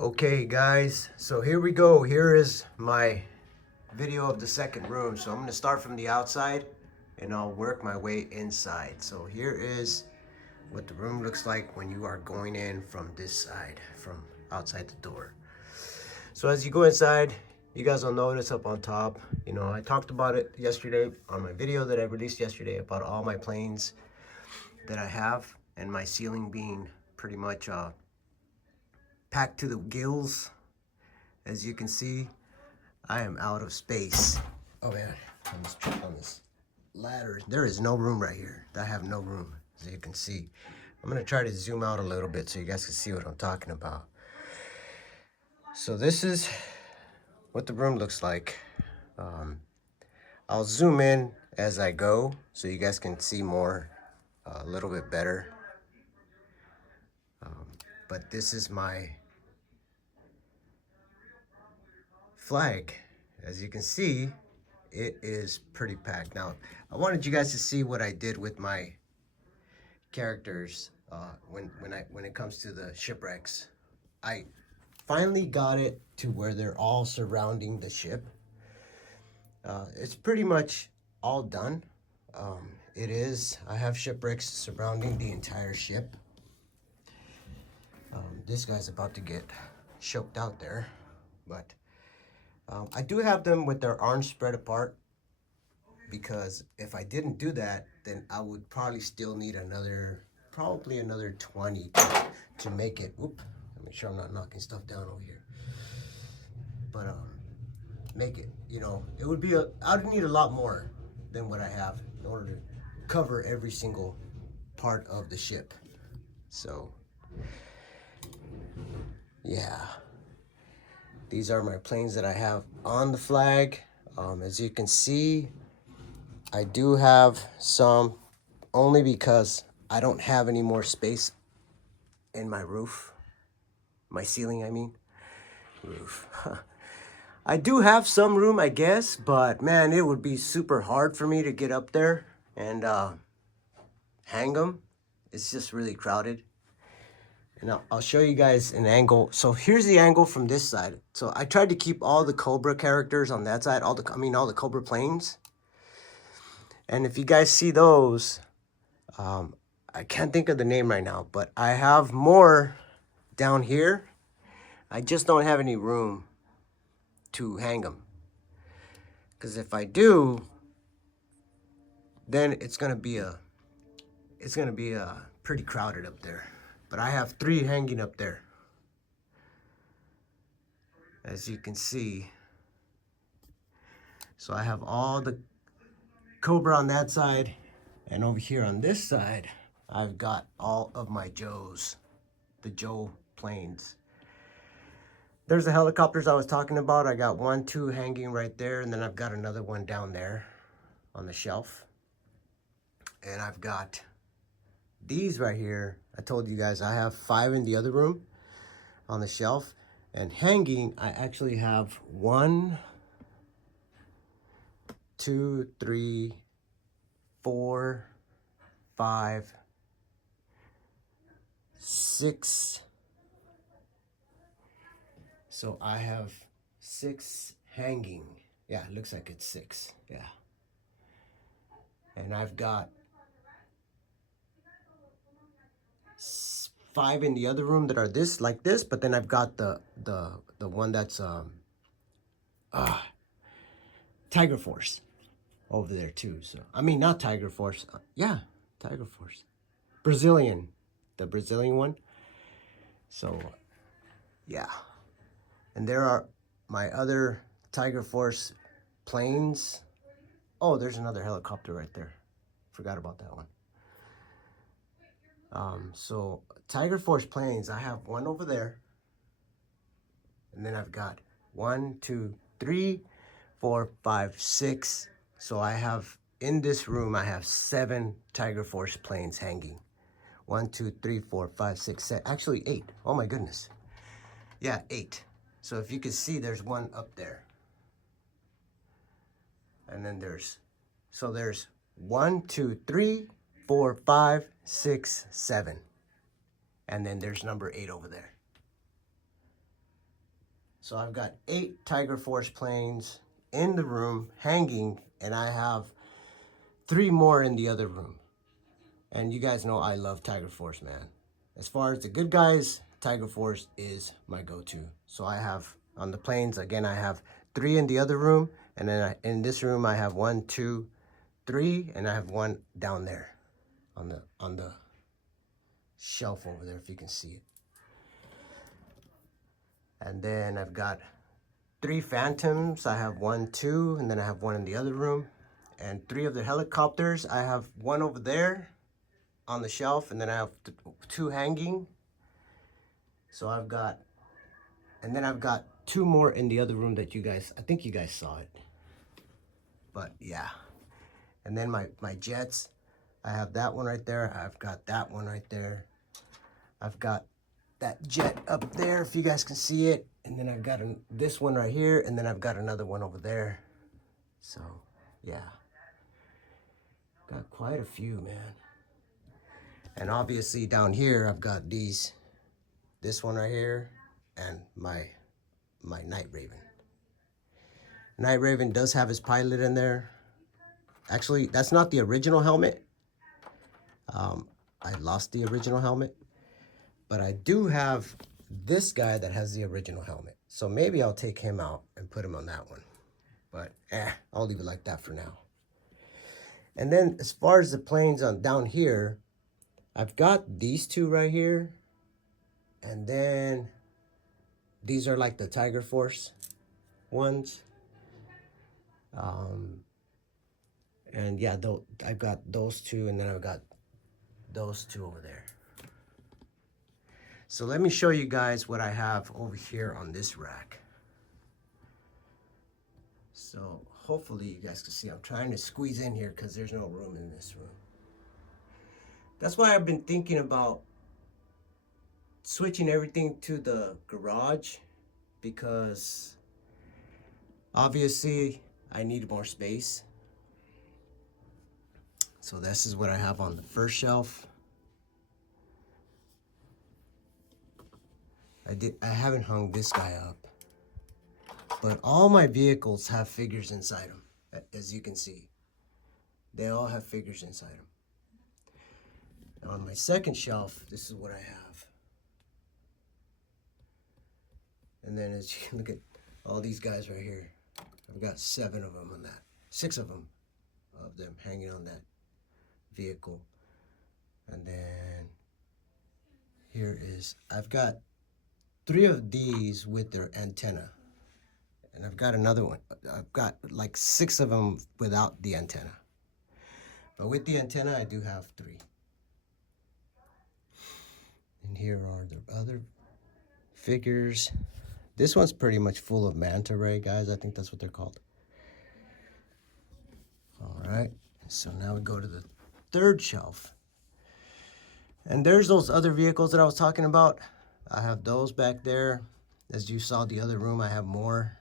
Okay guys, so here we go. Here is my video of the second room. So I'm going to start from the outside and I'll work my way inside. So here is what the room looks like when you are going in from this side, from outside the door. So as you go inside, you guys will notice up on top, I talked about it yesterday on my video that I released yesterday about all my planes that I have and my ceiling being pretty much packed to the gills. As you can see, I am out of space. Oh man, I almost tripped on this ladder. There is no room right here. I have no room, as you can see. I'm gonna try to zoom out a little bit so you guys can see what I'm talking about. So this is what the room looks like. I'll zoom in as I go so you guys can see more, a little bit better. But this is my flag. As you can see, it is pretty packed. Now, I wanted you guys to see what I did with my characters when it comes to the shipwrecks. I finally got it to where they're all surrounding the ship. It's pretty much all done. I have shipwrecks surrounding the entire ship. This guy's about to get choked out there, but I do have them with their arms spread apart, because if I didn't do that, then I would probably still need probably another 20 to make it. Let me make sure I'm not knocking stuff down over here. But make it, it would be I'd need a lot more than what I have in order to cover every single part of the ship. So yeah, these are my planes that I have on the flag. As you can see, I do have some, only because I don't have any more space in my roof. My ceiling, I mean. Roof. I do have some room, I guess, but man, it would be super hard for me to get up there and hang them. It's just really crowded. And I'll show you guys an angle. So here's the angle from this side. So I tried to keep all the Cobra characters on that side, all the Cobra planes. And if you guys see those, I can't think of the name right now, but I have more down here. I just don't have any room to hang them. Because if I do, then it's gonna be pretty crowded up there. But I have 3 hanging up there, as you can see. So I have all the Cobra on that side, and over here on this side, I've got all of my Joes, the Joe planes. There's the helicopters I was talking about. I got 1, 2 hanging right there, and then I've got another one down there on the shelf. And I've got these right here. I told you guys I have 5 in the other room on the shelf. And hanging, I actually have 1, 2, 3, 4, 5, 6. So I have 6 hanging. Yeah, it looks like it's 6. Yeah. And I've got 5 in the other room that are like this, but then I've got the one that's Tiger Force over there too. So I mean, not Tiger Force. Yeah, Tiger Force. Brazilian, the Brazilian one. So yeah. And there are my other Tiger Force planes. Oh, there's another helicopter right there. Forgot about that one. So Tiger Force planes, I have 1 over there. And then I've got 1, 2, 3, 4, 5, 6. So I have, in this room, I have 7 Tiger Force planes hanging. 1, 2, 3, 4, 5, 6, 7. Actually 8. Oh my goodness. Yeah, 8. So if you can see, there's 1 up there. And then there's 1, 2, 3, 4, 5, 6, 7. And then there's number 8 over there. So I've got 8 Tiger Force planes in the room hanging, and I have 3 more in the other room. And you guys know I love Tiger Force, man. As far as the good guys, Tiger Force is my go-to. So I have on the planes, again, I have 3 in the other room, and then in this room I have 1, 2, 3, and I have 1 down there on the shelf over there, if you can see it. And then I've got 3 Phantoms. I have 1, 2, and then I have 1 in the other room. And 3 of the helicopters. I have 1 over there on the shelf, and then I have 2 hanging. So I've got, and then I've got 2 more in the other room that you guys, I think you guys saw it. But yeah. And then my jets, I have that one right there. I've got that one right there. I've got that jet up there, if you guys can see it. And then I've got this one right here, and then I've got another one over there. So, yeah. Got quite a few, man. And obviously down here, I've got this one right here, and my Night Raven. Night Raven does have his pilot in there. Actually, that's not the original helmet. I lost the original helmet. But I do have this guy that has the original helmet. So maybe I'll take him out and put him on that one. But I'll leave it like that for now. And then as far as the planes on down here, I've got these 2 right here. And then these are like the Tiger Force ones. And yeah, I've got those 2, and then I've got those 2 over there. So let me show you guys what I have over here on this rack. So hopefully you guys can see. I'm trying to squeeze in here because there's no room in this room. That's why I've been thinking about switching everything to the garage, because obviously I need more space. So this is what I have on the first shelf. I haven't hung this guy up, but all my vehicles have figures inside them, as you can see. They all have figures inside them. Now on my second shelf, this is what I have. And then as you can look at all these guys right here, I've got 7 of them on that. 6 of them hanging on that vehicle. And then here is, I've got 3 of these with their antenna. And I've got another one. I've got like 6 of them without the antenna. But with the antenna, I do have 3. And here are the other figures. This one's pretty much full of manta ray, guys. I think that's what they're called. All right. So now we go to the third shelf. And there's those other vehicles that I was talking about. I have those back there. As you saw the other room, I have more.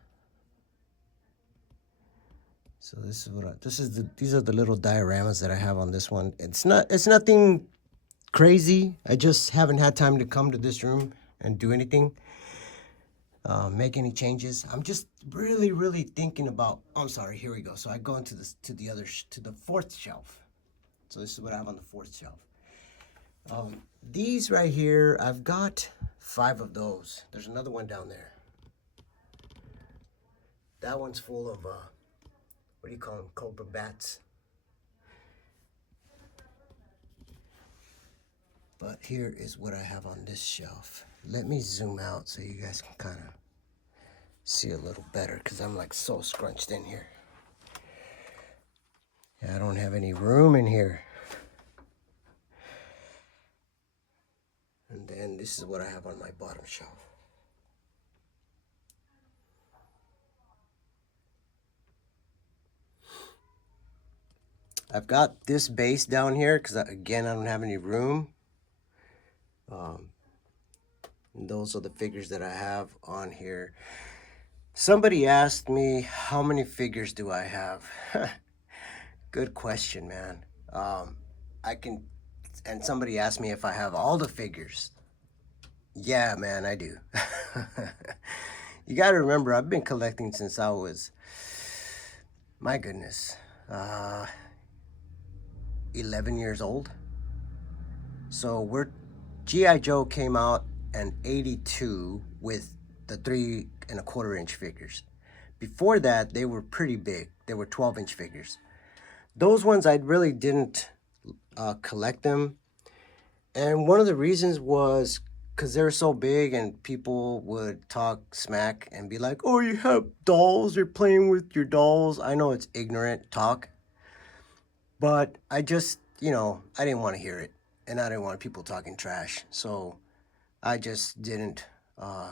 So this is what these are the little dioramas that I have on this one. It's nothing crazy. I just haven't had time to come to this room and do anything, make any changes. I'm just really thinking about. I'm sorry. Here we go. So I go into this to the fourth shelf. So this is what I have on the fourth shelf. These right here, I've got 5 of those. There's another one down there. That one's full of what do you call them? Cobra bats. But here is what I have on this shelf. Let me zoom out so you guys can kind of see a little better, because I'm like so scrunched in here. Yeah, I don't have any room in here. And then this is what I have on my bottom shelf. I've got this base down here because, again, I don't have any room. And those are the figures that I have on here. Somebody asked me, how many figures do I have? Good question, man. And somebody asked me if I have all the figures. Yeah, man, I do. You got to remember, I've been collecting since I was, my goodness, 11 years old. So G.I. Joe came out in 82 with the 3¼ inch figures. Before that, they were pretty big. They were 12-inch figures. Those ones I really didn't collect them. And one of the reasons was because they were so big and people would talk smack and be like, oh, you have dolls, you're playing with your dolls. I know it's ignorant talk, but I just, I didn't want to hear it. And I didn't want people talking trash. So I just didn't, I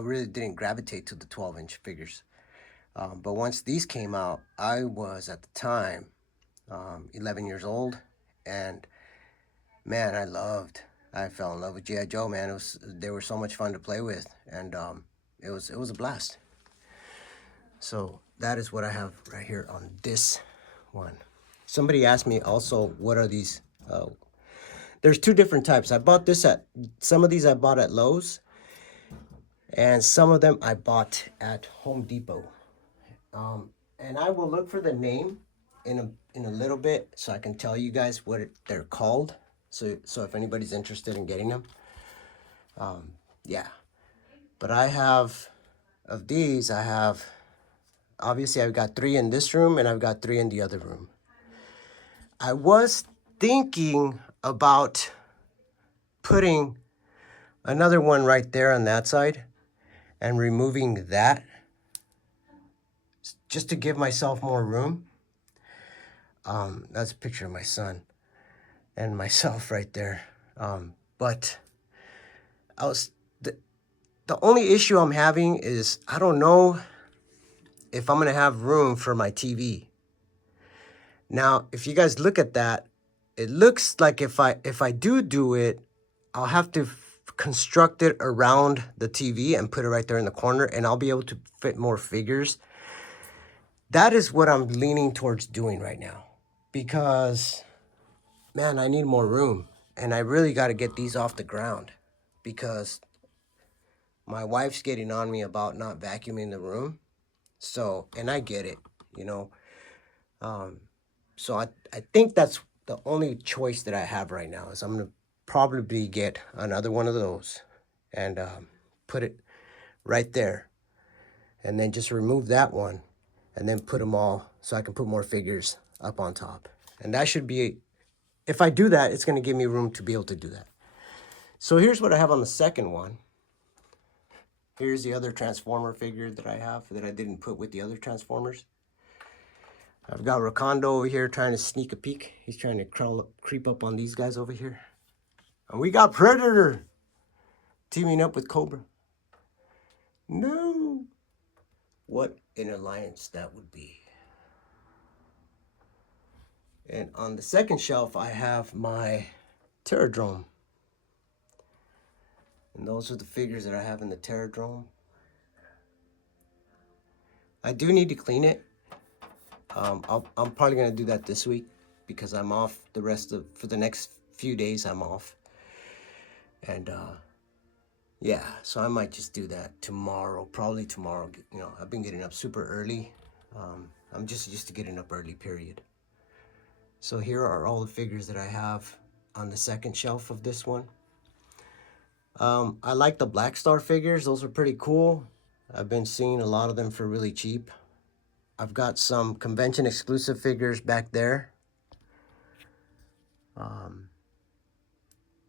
really didn't gravitate to the 12-inch figures. But once these came out, I was at the time 11 years old, and man, I fell in love with G.I. Joe, man. They were so much fun to play with, and it was a blast. So that is what I have right here on this one. Somebody asked me also, what are these? There's two different types. Some of these I bought at Lowe's, and some of them I bought at Home Depot. And I will look for the name in a little bit so I can tell you guys what they're called. So if anybody's interested in getting them, yeah. But of these, obviously I've got 3 in this room and I've got 3 in the other room. I was thinking about putting another one right there on that side and removing that just to give myself more room. That's a picture of my son and myself right there. But the only issue I'm having is I don't know if I'm gonna have room for my TV. Now, if you guys look at that, it looks like if I do it, I'll have to construct it around the TV and put it right there in the corner, and I'll be able to fit more figures. That is what I'm leaning towards doing right now, because man, I need more room, and I really got to get these off the ground, because my wife's getting on me about not vacuuming the room. So, and I get it, you know. So I think that's the only choice that I have right now, is I'm gonna probably get another one of those and put it right there, and then just remove that one, and then put them all so I can put more figures up on top. And that should be, if I do that, it's gonna give me room to be able to do that. So here's what I have on the second one. Here's the other Transformer figure that I have that I didn't put with the other Transformers. I've got Rakondo over here trying to sneak a peek. He's trying to creep up on these guys over here. And we got Predator teaming up with Cobra. No. What an alliance that would be. And on the second shelf, I have my Terradrome. And those are the figures that I have in the Terradrome. I do need to clean it. I'm probably going to do that this week, because I'm off for the next few days. I'm off. And yeah, so I might just do that tomorrow, probably tomorrow. You know, I've been getting up super early. I'm just used to getting up early, period. So here are all the figures that I have on the second shelf of this one. I like the Black Star figures. Those are pretty cool. I've been seeing a lot of them for really cheap. I've got some convention exclusive figures back there.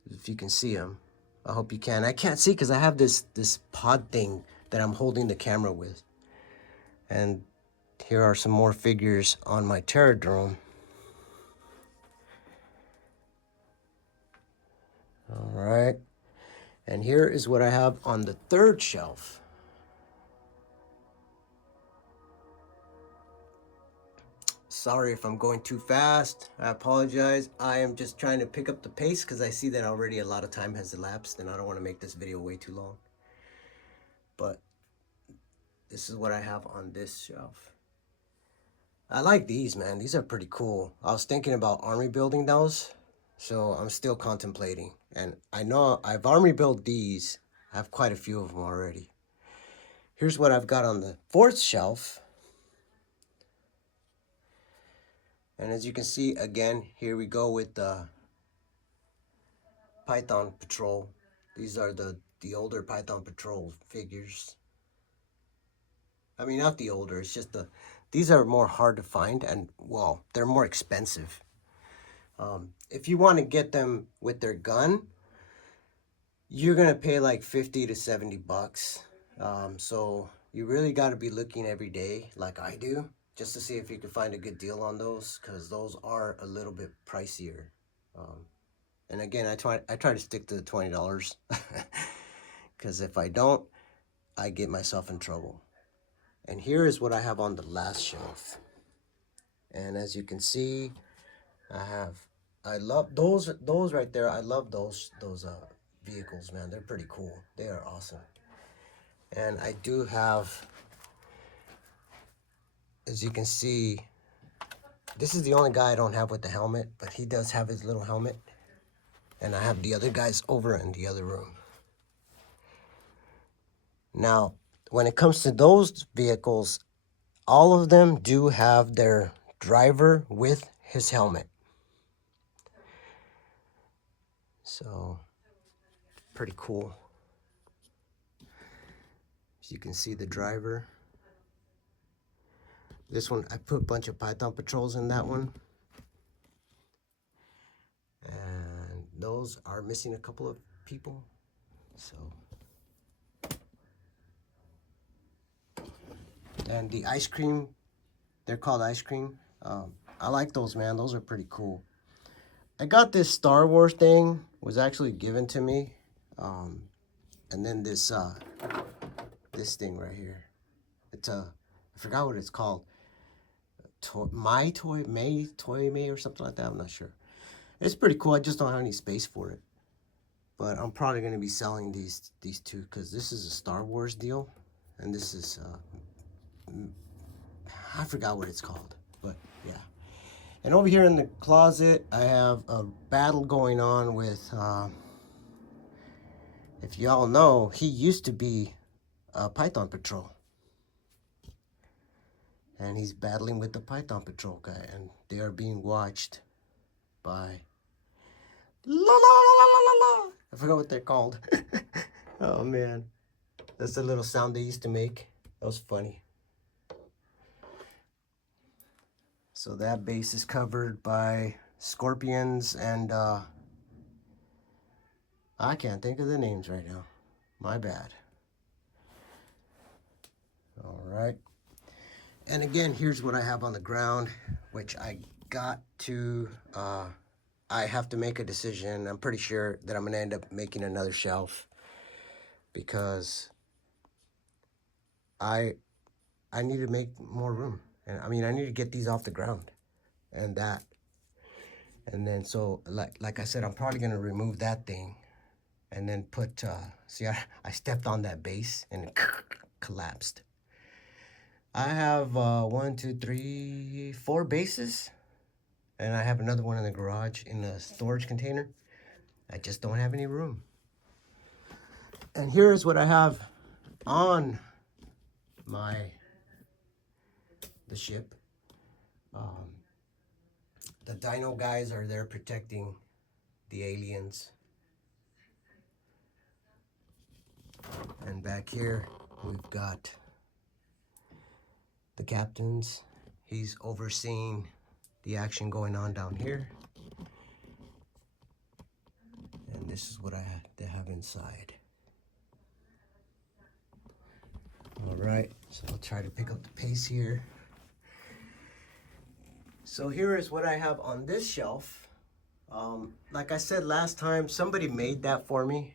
If you can see them. I hope you can. I can't see because I have this pod thing that I'm holding the camera with. And here are some more figures on my Terradrome. All right. And here is what I have on the third shelf. Sorry if I'm going too fast. I apologize. I am just trying to pick up the pace because I see that already a lot of time has elapsed, and I don't want to make this video way too long. But this is what I have on this shelf. I like these, man. These are pretty cool. I was thinking about army building those, so I'm still contemplating. And I know I've army built these. I have quite a few of them already. Here's what I've got on the fourth shelf. And as you can see, again, here we go with the Python Patrol. These are the older Python Patrol figures. I mean, not the older, it's just these are more hard to find, and, well, they're more expensive. If you want to get them with their gun, you're going to pay like 50 to 70 bucks. So you really got to be looking every day, like I do, just to see if you can find a good deal on those, because those are a little bit pricier. And again, I try to stick to the $20, because if I don't, I get myself in trouble. And here is what I have on the last shelf. And as you can see, I love those right there. I love those vehicles, man. They're pretty cool. They are awesome. And I do have, as you can see, this is the only guy I don't have with the helmet, but he does have his little helmet. And I have the other guys over in the other room. Now, when it comes to those vehicles, all of them do have their driver with his helmet. So, pretty cool. As you can see, the driver. This one, I put a bunch of Python Patrols in that one. And those are missing a couple of people. So. And the ice cream, they're called ice cream. I like those, man. Those are pretty cool. I got this Star Wars thing, was actually given to me. And then this thing right here. It's I forgot what it's called. Toy May or something like that. I'm not sure. It's pretty cool. I just don't have any space for it. But I'm probably going to be selling these two, because this is a Star Wars deal. And this is, I forgot what it's called. But yeah. And over here in the closet, I have a battle going on with, if y'all know, he used to be a Python Patrol. And he's battling with the Python Patrol guy. And they are being watched by... La, la, la, la, la, la. I forgot what they're called. Oh, man. That's the little sound they used to make. That was funny. So that base is covered by scorpions and... I can't think of the names right now. My bad. All right. And again, here's what I have on the ground, which I got to... I have to make a decision. I'm pretty sure that I'm going to end up making another shelf, because I need to make more room. And I mean, I need to get these off the ground and that. And then, so like I said, I'm probably going to remove that thing and then put, see, I stepped on that base and it collapsed. I have 1, 2, 3, 4 bases. And I have another one in the garage in a storage container. I just don't have any room. And here's what I have on the ship. The dino guys are there protecting the aliens. And back here, we've got the captains. He's overseeing the action going on down here. And this is what they have inside. All right, so I'll try to pick up the pace here. So here is what I have on this shelf. Like I said last time, somebody made that for me.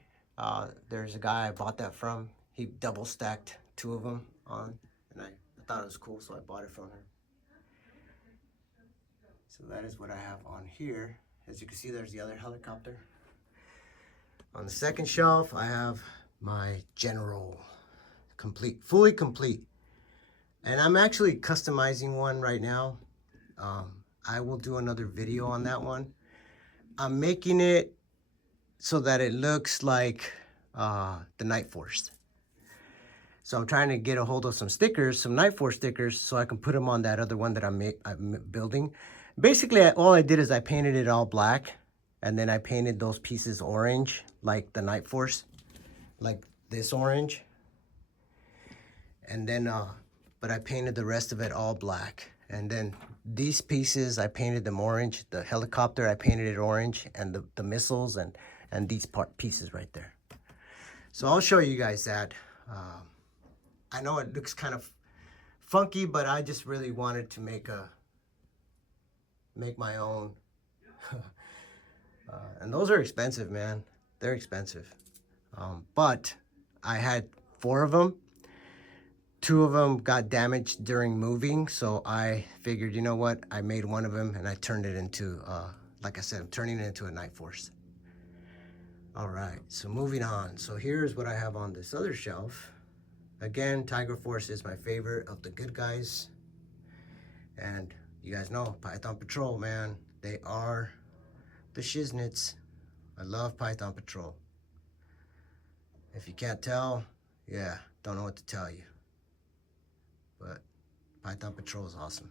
There's a guy I bought that from. He double stacked 2 of them on, and I thought it was cool, so I bought it from her. So that is what I have on here. As you can see, there's the other helicopter. On the second shelf, I have my General, complete, fully complete. And I'm actually customizing one right now. I will do another video on that one. I'm making it so that it looks like the Night Force. So I'm trying to get a hold of some stickers, some Night Force stickers, so I can put them on that other one that I'm building. Basically, all I did is I painted it all black, and then I painted those pieces orange, like the Night Force, like this orange. And then, but I painted the rest of it all black. And then these pieces, I painted them orange. The helicopter, I painted it orange, and the missiles and these pieces right there. So I'll show you guys that. I know it looks kind of funky, but I just really wanted to make my own. And those are expensive, man. They're expensive. But I had 4 of them. 2 of them got damaged during moving, so I figured, you know what? I made one of them and I turned it into, like I said, I'm turning it into a Night Force. All right, so moving on. So here's what I have on this other shelf. Again, Tiger Force is my favorite of the good guys. And you guys know, Python Patrol, man. They are the shiznits. I love Python Patrol. If you can't tell, yeah, don't know what to tell you. But Python Patrol is awesome.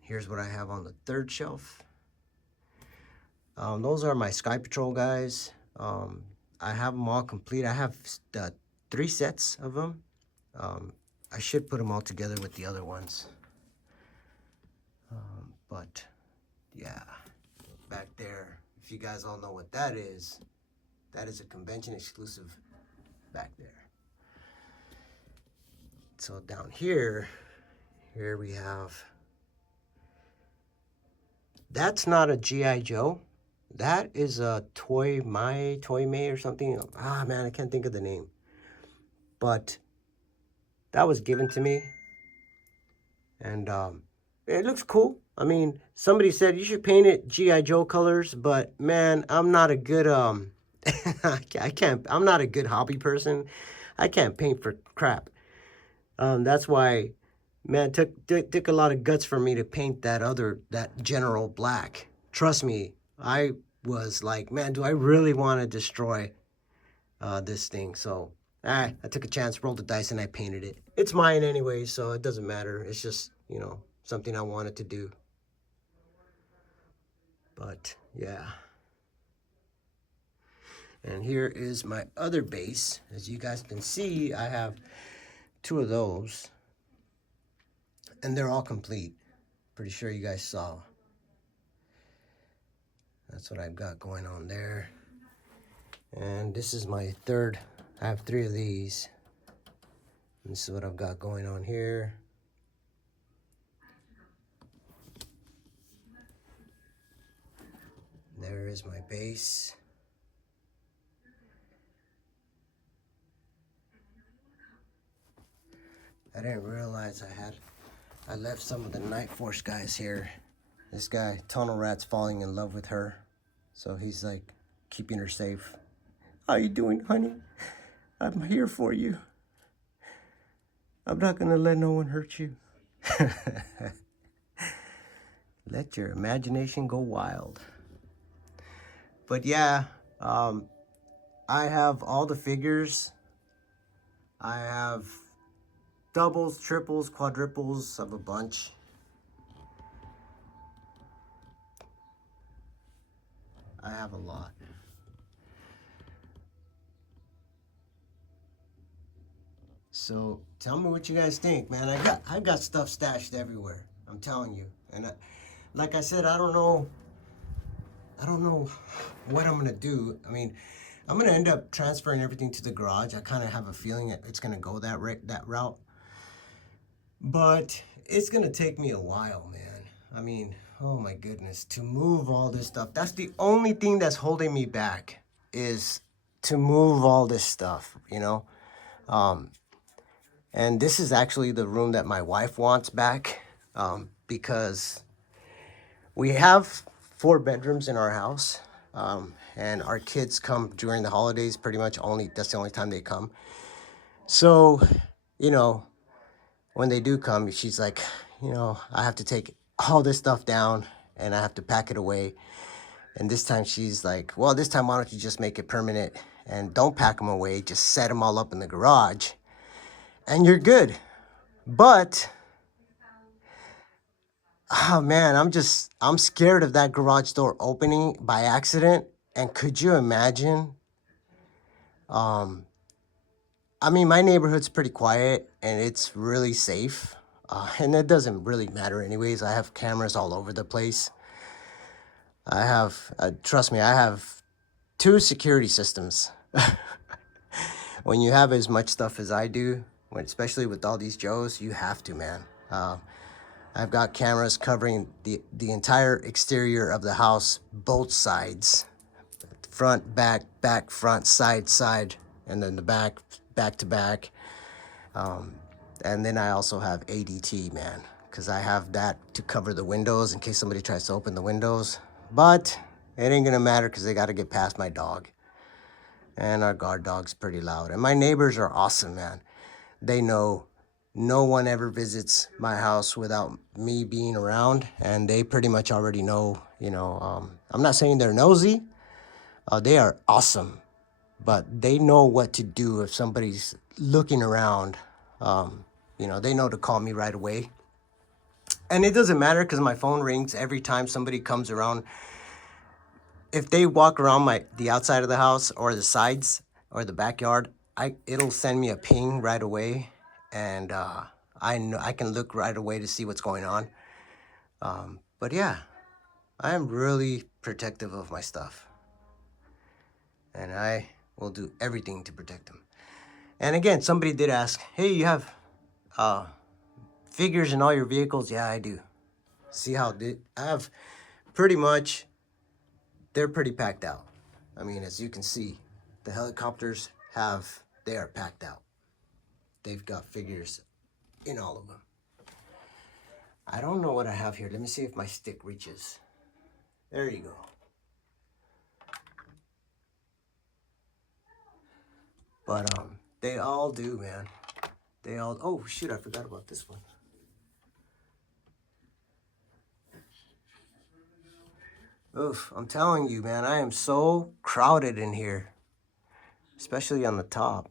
Here's what I have on the 3rd shelf. Those are my Sky Patrol guys. I have them all complete. I have 3 sets of them. I should put them all together with the other ones. But yeah, back there, if you guys all know what that is a convention exclusive back there. So down here we have, that's not a G.I. Joe. That is a Toy May or something. Ah, man, I can't think of the name. But that was given to me. And it looks cool. I mean, somebody said you should paint it G.I. Joe colors, but man, I'm not a good, I'm not a good hobby person. I can't paint for crap. That's why, man, it took a lot of guts for me to paint that general black. Trust me, I was like, man, do I really want to destroy this thing? So I took a chance, rolled the dice, and I painted it. It's mine anyway, so it doesn't matter. It's just, you know, something I wanted to do. But yeah. And here is my other base. As you guys can see, I have 2 of those. And they're all complete. Pretty sure you guys saw. That's what I've got going on there. And this is my 3rd. I have 3 of these. And this is what I've got going on here. There is my base. I didn't realize I left some of the Night Force guys here. This guy, Tunnel Rat's falling in love with her. So he's like keeping her safe. How you doing, honey? I'm here for you. I'm not gonna let no one hurt you. Let your imagination go wild. But yeah, I have all the figures. I have doubles, triples, quadruples of a bunch. I have a lot. So tell me what you guys think, man. I've got stuff stashed everywhere. I'm telling you. And like I said, I don't know what I'm gonna do. I mean, I'm gonna end up transferring everything to the garage. I kind of have a feeling that it's gonna go that route. But it's gonna take me a while, man. I mean, oh my goodness, to move all this stuff. That's the only thing that's holding me back, is to move all this stuff, you know? And this is actually the room that my wife wants back, because we have 4 bedrooms in our house, and our kids come during the holidays, pretty much that's the only time they come. So, you know, when they do come, she's like, you know, I have to take all this stuff down and I have to pack it away. And this time she's like, well, why don't you just make it permanent and don't pack them away, just set them all up in the garage. and you're good. But oh man, I'm scared of that garage door opening by accident. And could you imagine? Um, I mean, my neighborhood's pretty quiet and it's really safe. And it doesn't really matter anyways. I have cameras all over the place. I have, trust me, I have two security systems. When you have as much stuff as I do, especially with all these Joes, you have to, man. I've got cameras covering the entire exterior of the house, both sides, front, back, front, side, and then the back to back. And then I also have ADT, man, because I have that to cover the windows in case somebody tries to open the windows. But it ain't gonna matter because they got to get past my dog. And our guard dog's pretty loud. And my neighbors are awesome, man. They know no one ever visits my house without me being around. And they pretty much already know, I'm not saying they're nosy. They are awesome. But they know what to do if somebody's looking around. They know to call me right away. And it doesn't matter because my phone rings every time somebody comes around. If they walk around the outside of the house or the sides or the backyard, it'll send me a ping right away, and I know I can look right away to see what's going on. But yeah, I am really protective of my stuff, and I will do everything to protect them. And again, somebody did ask, "Hey, you have figures in all your vehicles?" Yeah, I do. See how I have pretty much. They're pretty packed out. I mean, as you can see, the helicopters they are packed out. They've got figures in all of them. I don't know what I have here. Let me see if my stick reaches. There you go. But they all do, man. They all. Oh shoot! I forgot about this one. Oof! I'm telling you, man. I am so crowded in here, especially on the top.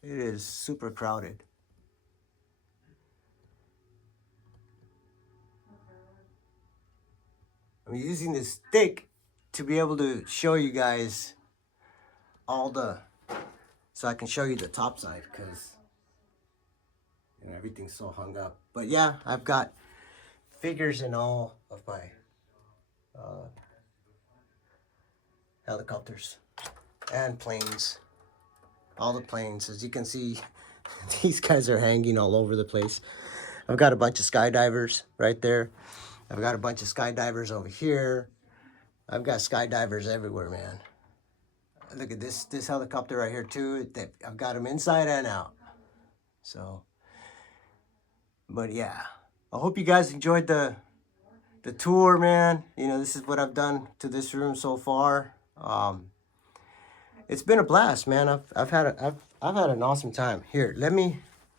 It is super crowded. I'm using this stick to be able to show you guys so I can show you the top side because everything's so hung up. But yeah, I've got figures in all of my helicopters and planes. All the planes, as you can see, these guys are hanging all over the place. I've got a bunch of skydivers right there. I've got a bunch of skydivers over here. I've got skydivers everywhere, man. Look at this helicopter right here too. I've got them inside and out. So, but yeah, I hope you guys enjoyed the tour, man. This is what I've done to this room so far. It's been a blast, man. I've had an awesome time. Here,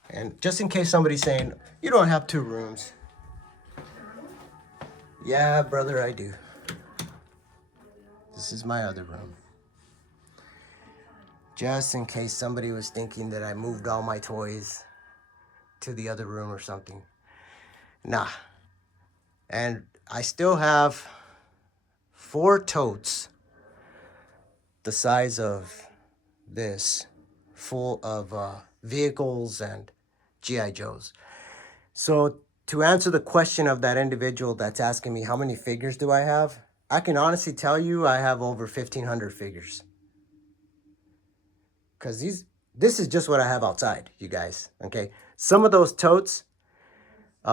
and just in case somebody's saying you don't have two rooms. Yeah, brother, I do. This is my other room. Just in case somebody was thinking that I moved all my toys to the other room or something. Nah. And I still have 4 totes the size of this, full of vehicles and G.I. Joes. So to answer the question of that individual that's asking me how many figures do I have, I can honestly tell you I have over 1,500 figures. Because this is just what I have outside, you guys, okay? Some of those totes, 2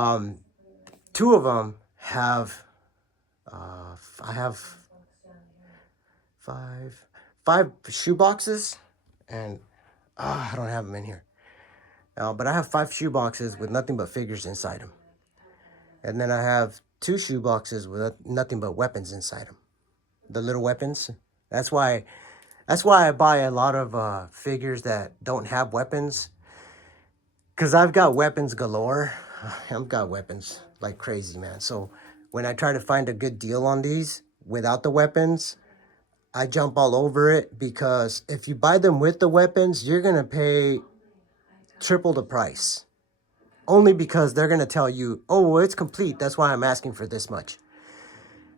of them have, I have five shoe boxes, and I don't have them in here. But I have 5 shoe boxes with nothing but figures inside them. And then I have 2 shoe boxes with nothing but weapons inside them. The little weapons. That's why I buy a lot of figures that don't have weapons. Because I've got weapons galore. I've got weapons like crazy, man. So when I try to find a good deal on these without the weapons, I jump all over it, because if you buy them with the weapons, you're going to pay triple the price. Only because they're going to tell you, oh, well, it's complete. That's why I'm asking for this much.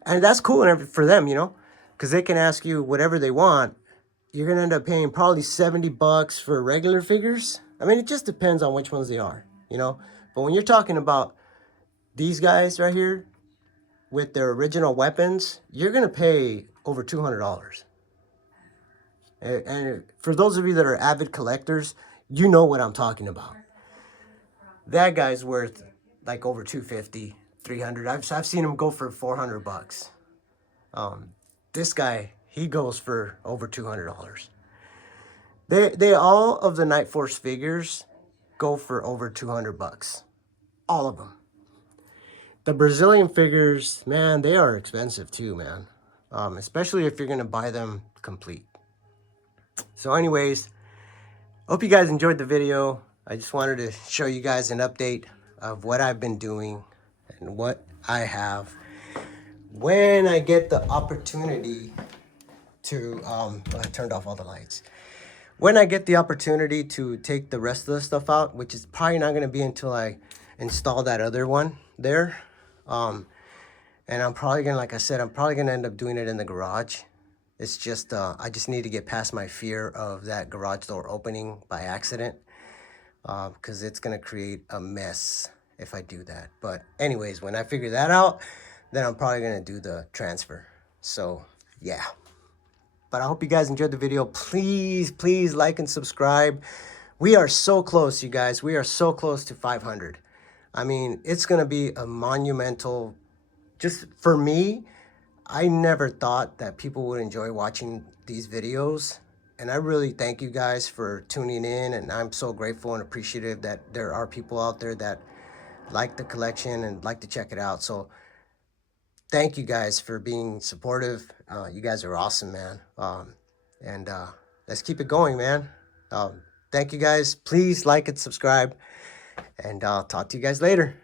And that's cool for them, you know, because they can ask you whatever they want. You're going to end up paying probably $70 for regular figures. I mean, it just depends on which ones they are, you know. But when you're talking about these guys right here with their original weapons, you're going to pay over $200. And for those of you that are avid collectors, you know what I'm talking about. That guy's worth like over 250, 300. I've seen him go for $400. This guy, he goes for over $200. They all of the Night Force figures go for over $200. All of them. The Brazilian figures, man, they are expensive too, man. Especially if you're gonna buy them complete. So anyways, hope you guys enjoyed the video. I just wanted to show you guys an update of what I've been doing and what I have. When I get the opportunity to, I turned off all the lights. When I get the opportunity to take the rest of the stuff out, which is probably not going to be until I install that other one there. And I'm probably going to, like I said, I'm probably going to end up doing it in the garage. It's just, I just need to get past my fear of that garage door opening by accident. Because it's going to create a mess if I do that. But anyways, when I figure that out, then I'm probably going to do the transfer. So, yeah. But I hope you guys enjoyed the video. Please, please like and subscribe. We are so close, you guys. We are so close to 500. I mean, it's going to be a monumental, just for me, I never thought that people would enjoy watching these videos. And I really thank you guys for tuning in. And I'm so grateful and appreciative that there are people out there that like the collection and like to check it out. So thank you guys for being supportive. You guys are awesome, man. And let's keep it going, man. Thank you guys. Please like and subscribe. And I'll talk to you guys later.